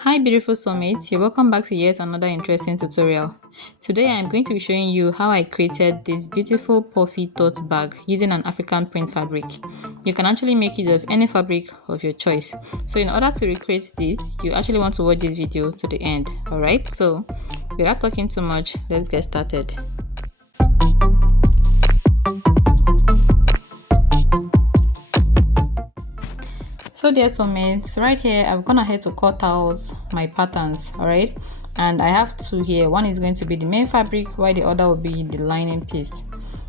Hi beautiful soulmates, you're welcome back to yet another interesting tutorial. Today I'm going to be showing you how I created this beautiful puffy tote bag using an African print fabric. You can actually make use of any fabric of your choice. So in order to recreate this, you actually want to watch this video to the end. Alright, so without talking too much, let's get started. So dear soulmates, right here I've gone ahead to cut out my patterns, alright, and I have two here. One is going to be the main fabric while the other will be the lining piece.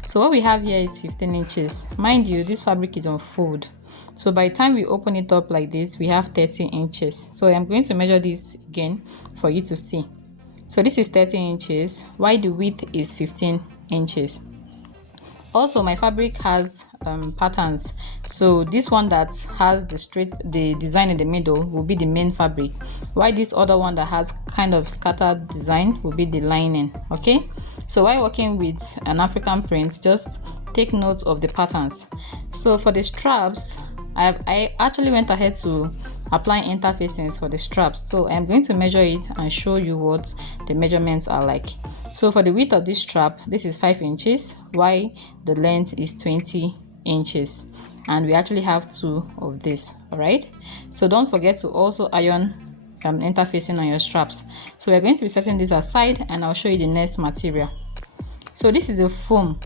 So what we have here is 15 inches. Mind you, this fabric is on fold, so by the time we open it up like this, we have 30 inches. So I'm going to measure this again for you to see. So this is 30 inches while the width is 15 inches. Also, my fabric has patterns, so this one that has the design in the middle will be the main fabric, while this other one that has kind of scattered design will be the lining. Okay, so while working with an African print, just take note of the patterns. So for the straps, I actually went ahead to apply interfacings for the straps, so I'm going to measure it and show you what the measurements are like. So for the width of this strap, this is 5 inches, while the length is 20 inches, and we actually have two of this. All right, so don't forget to also iron interfacing on your straps. So we're going to be setting this aside, and I'll show you the next material. So this is a foam,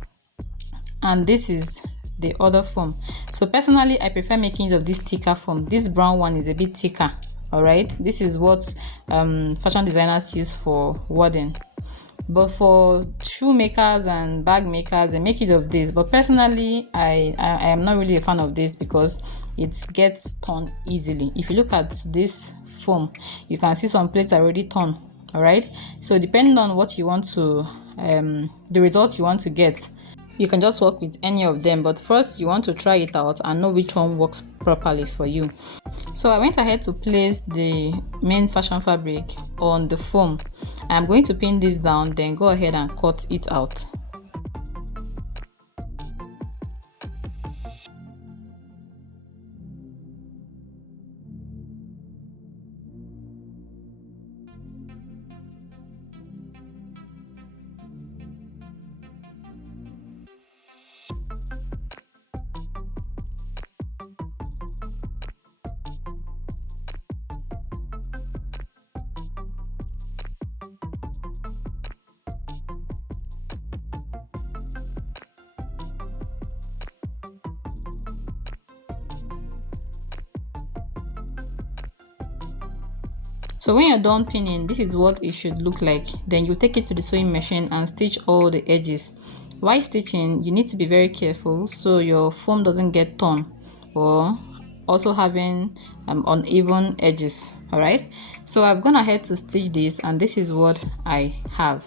and this is the other foam. So personally, I prefer making use of this thicker foam. This brown one is a bit thicker. All right, this is what fashion designers use for wadding, but for shoemakers and bag makers, they make use of this. But personally, I am not really a fan of this because it gets torn easily. If you look at this foam, you can see some plates are already torn. All right, so depending on what you want to the result you want to get, you can just work with any of them, but first you want to try it out and know which one works properly for you. So I went ahead to place the main fashion fabric on the foam. I'm going to pin this down, then go ahead and cut it out. So when you're done pinning, this is what it should look like. Then you take it to the sewing machine and stitch all the edges. While stitching, you need to be very careful so your foam doesn't get torn or also having uneven edges. All right, so I've gone ahead to stitch this, and this is what I have.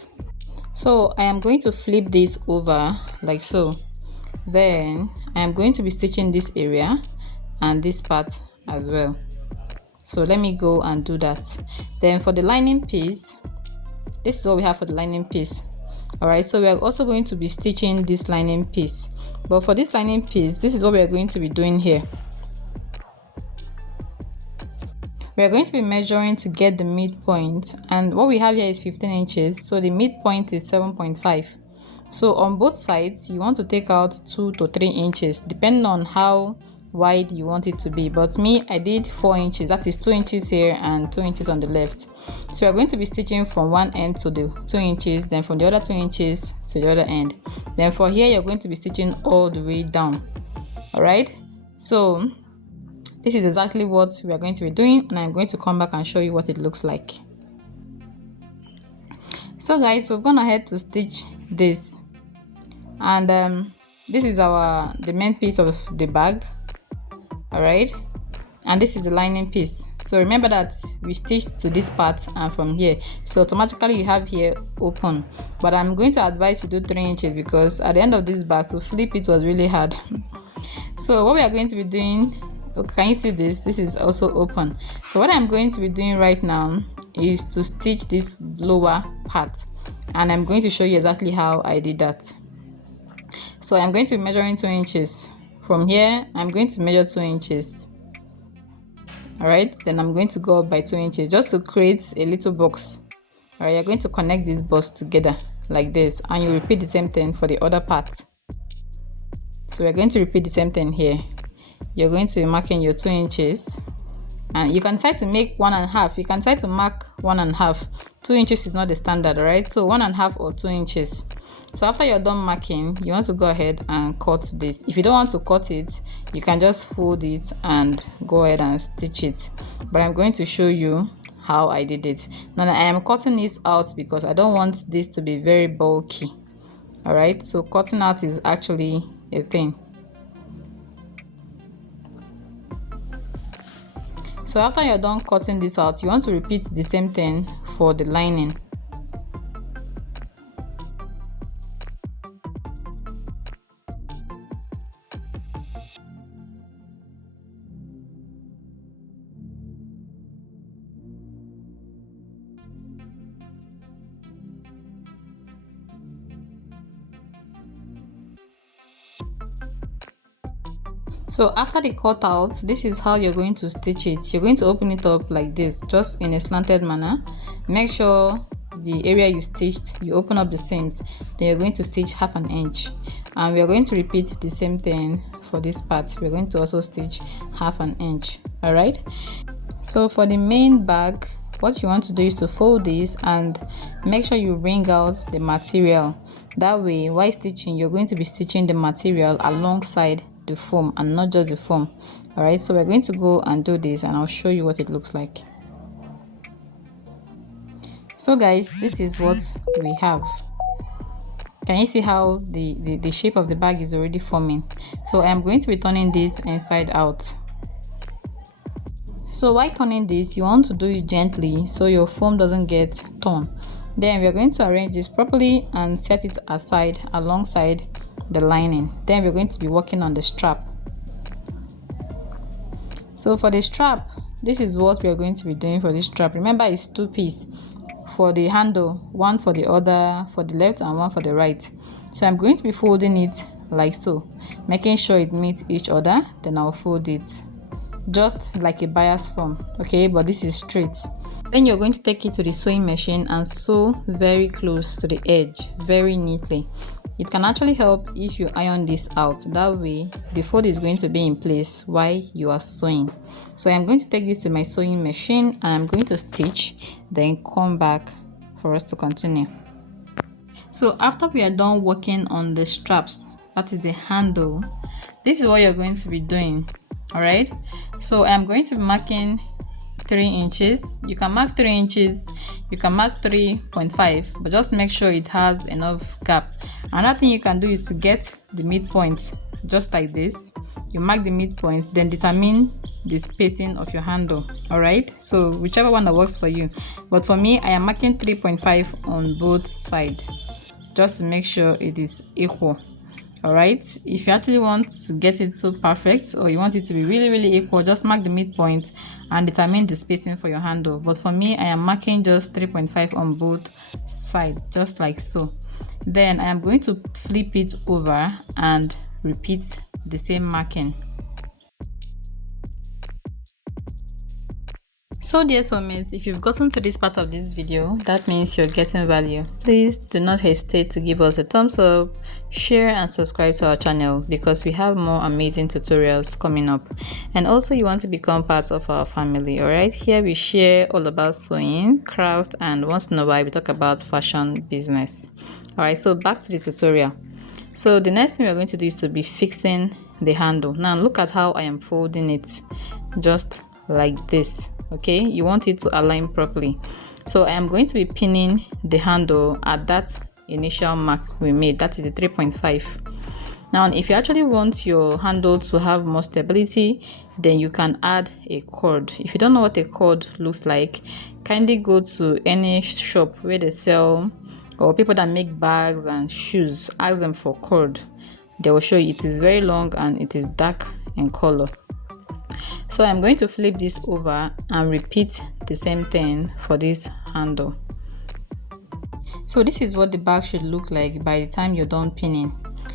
So I am going to flip this over like so. Then I am going to be stitching this area and this part as well. So let me go and do that. Then for the lining piece, this is what we have for the lining piece. All right, so we are also going to be stitching this lining piece, but for this lining piece, this is what we are going to be doing here. We are going to be measuring to get the midpoint, and what we have here is 15 inches, so the midpoint is 7.5. So on both sides, you want to take out 2 to 3 inches depending on how wide you want it to be, but me, I did 4 inches. That is 2 inches here and 2 inches on the left. So we're going to be stitching from one end to the 2 inches, then from the other 2 inches to the other end. Then for here, you're going to be stitching all the way down. All right, so this is exactly what we are going to be doing, and I'm going to come back and show you what it looks like. So guys, we've gone ahead to stitch this, and this is the main piece of the bag. All right, and this is the lining piece. So remember that we stitched to this part and from here, so automatically you have here open, but I'm going to advise you do 3 inches because at the end of this bag to flip it was really hard. So what we are going to be doing, can you see this? This is also open. So what I'm going to be doing right now is to stitch this lower part, and I'm going to show you exactly how I did that. So I'm going to be measuring 2 inches. From here, I'm going to measure 2 inches. All right, then I'm going to go up by 2 inches just to create a little box. All right, you're going to connect this box together like this, and you repeat the same thing for the other part. So we're going to repeat the same thing here. You're going to be marking your 2 inches, and you can decide to make 1.5. You can decide to mark 1.5. 2 inches is not the standard, right? So 1.5 or 2 inches. So after you're done marking, you want to go ahead and cut this. If you don't want to cut it, you can just fold it and go ahead and stitch it. But I'm going to show you how I did it. Now I am cutting this out because I don't want this to be very bulky. All right, so cutting out is actually a thing. So after you're done cutting this out, you want to repeat the same thing for the lining. So after the cutout, this is how you're going to stitch it. You're going to open it up like this, just in a slanted manner. Make sure the area you stitched, you open up the seams. Then you're going to stitch 1/2 inch. And we are going to repeat the same thing for this part. We're going to also stitch 1/2 inch. All right. So for the main bag, what you want to do is to fold this and make sure you wring out the material. That way, while stitching, you're going to be stitching the material alongside the foam and not just the foam. All right, so we're going to go and do this, and I'll show you what it looks like. So guys, this is what we have. Can you see how the shape of the bag is already forming? So I'm going to be turning this inside out. So while turning this, you want to do it gently so your foam doesn't get torn. Then we're going to arrange this properly and set it aside alongside the lining. Then we're going to be working on the strap. So for the strap, this is what we are going to be doing for this strap. Remember, it's 2 pieces for the handle, one for the other, for the left and one for the right. So I'm going to be folding it like so, making sure it meets each other. Then I'll fold it just like a bias form, okay, but this is straight. Then you're going to take it to the sewing machine and sew very close to the edge, very neatly. It can actually help if you iron this out. That way the fold is going to be in place while you are sewing. So I'm going to take this to my sewing machine and I'm going to stitch, then come back for us to continue. So after we are done working on the straps, that is the handle, this is what you're going to be doing. All right, so I'm going to be marking 3 inches. You can mark 3 inches, you can mark 3.5, but just make sure it has enough gap. Another thing you can do is to get the midpoint, just like this. You mark the midpoint, then determine the spacing of your handle. All right, so whichever one that works for you, but for me, I am marking 3.5 on both sides just to make sure it is equal. All right, if you actually want to get it so perfect, or you want it to be really equal, just mark the midpoint and determine the spacing for your handle. But for me, I am marking just 3.5 on both sides, just like so. Then I am going to flip it over and repeat the same marking. So dear soulmates, if you've gotten to this part of this video, that means you're getting value. Please do not hesitate to give us a thumbs up, share and subscribe to our channel because we have more amazing tutorials coming up. And also you want to become part of our family. Alright, here we share all about sewing, craft, and once in a while we talk about fashion business. Alright, so back to the tutorial. So the next thing we're going to do is to be fixing the handle. Now look at how I am folding it, just like this. Okay, you want it to align properly. So I am going to be pinning the handle at that initial mark we made, that is the 3.5. Now if you actually want your handle to have more stability, then you can add a cord. If you don't know what a cord looks like, kindly go to any shop where they sell, or people that make bags and shoes, ask them for cord. They will show you. It is very long and it is dark in color. So I'm going to flip this over and repeat the same thing for this handle. So this is what the bag should look like by the time you're done pinning.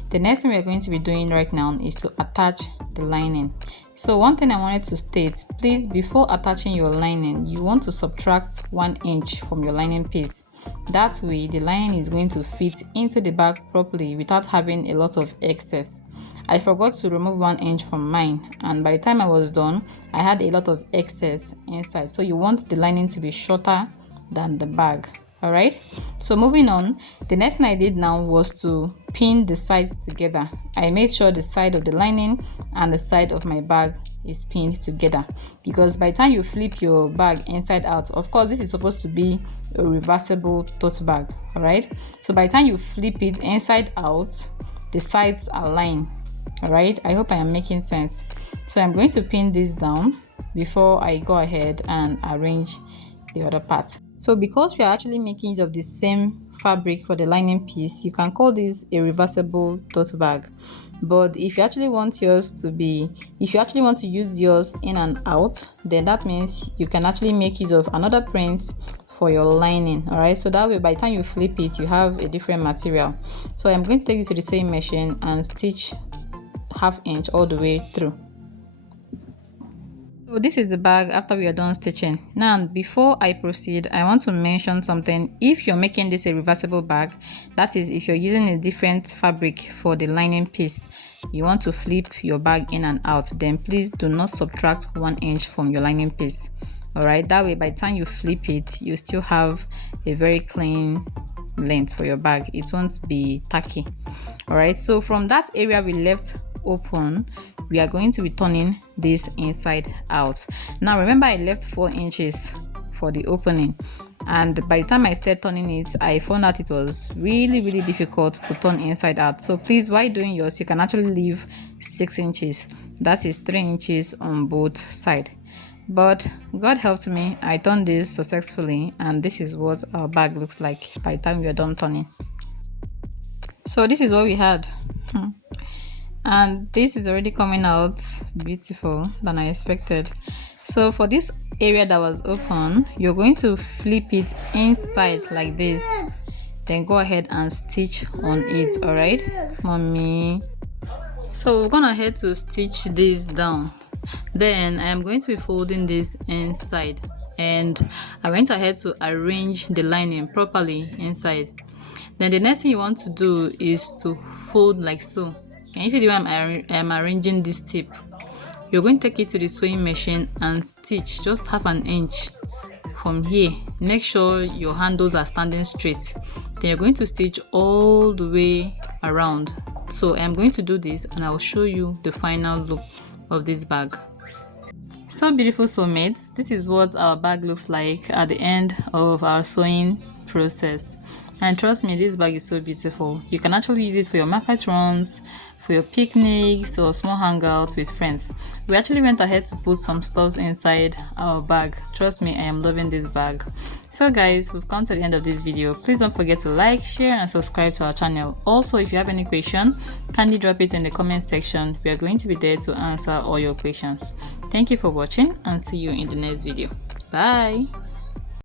The next thing we are going to be doing right now is to attach the lining. So one thing I wanted to state, please, before attaching your lining, you want to subtract 1 inch from your lining piece. That way the lining is going to fit into the bag properly without having a lot of excess. I forgot to remove 1 inch from mine, and by the time I was done, I had a lot of excess inside. So you want the lining to be shorter than the bag. Alright, so moving on, the next thing I did now was to pin the sides together. I made sure the side of the lining and the side of my bag is pinned together, because by the time you flip your bag inside out, of course this is supposed to be a reversible tote bag. Alright, so by the time you flip it inside out, the sides align. Alright, I hope I am making sense. So I'm going to pin this down before I go ahead and arrange the other part. So because we are actually making use of the same fabric for the lining piece, you can call this a reversible tote bag. But if you actually want yours to be, if you actually want to use yours in and out, then that means you can actually make use of another print for your lining. All right, so that way by the time you flip it, you have a different material. So I'm going to take this to the sewing machine and stitch 1/2 inch all the way through. So this is the bag after we are done stitching. Now before I proceed, I want to mention something. If you're making this a reversible bag, that is if you're using a different fabric for the lining piece, you want to flip your bag in and out, then please do not subtract 1 inch from your lining piece. Alright, that way by the time you flip it, you still have a very clean length for your bag. It won't be tacky. Alright, so from that area we left open, we are going to be turning this inside out. Now remember, I left 4 inches for the opening, and by the time I started turning it, I found out it was really difficult to turn inside out. So please, while doing yours, you can actually leave 6 inches. That is 3 inches on both sides. But God helped me, I turned this successfully, and this is what our bag looks like by the time we are done turning. So this is what we had. And this is already coming out beautiful than I expected. So for this area that was open, you're going to flip it inside like this, then go ahead and stitch on it. All right, mommy. So we're gonna head to stitch this down. Then I am going to be folding this inside, and I went ahead to arrange the lining properly inside. Then the next thing you want to do is to fold like so. Can you see the way I'm arranging this tip? You're going to take it to the sewing machine and stitch just 1/2 inch from here. Make sure your handles are standing straight. Then you're going to stitch all the way around. So I'm going to do this and I'll show you the final look of this bag. So beautiful soulmates, this is what our bag looks like at the end of our sewing process. And trust me, this bag is so beautiful. You can actually use it for your market runs, for your picnics, or small hangout with friends. We actually went ahead to put some stuffs inside our bag. Trust me, I am loving this bag. So guys, we've come to the end of this video. Please don't forget to like, share, and subscribe to our channel. Also, if you have any question, kindly drop it in the comment section. We are going to be there to answer all your questions. Thank you for watching, and see you in the next video. Bye.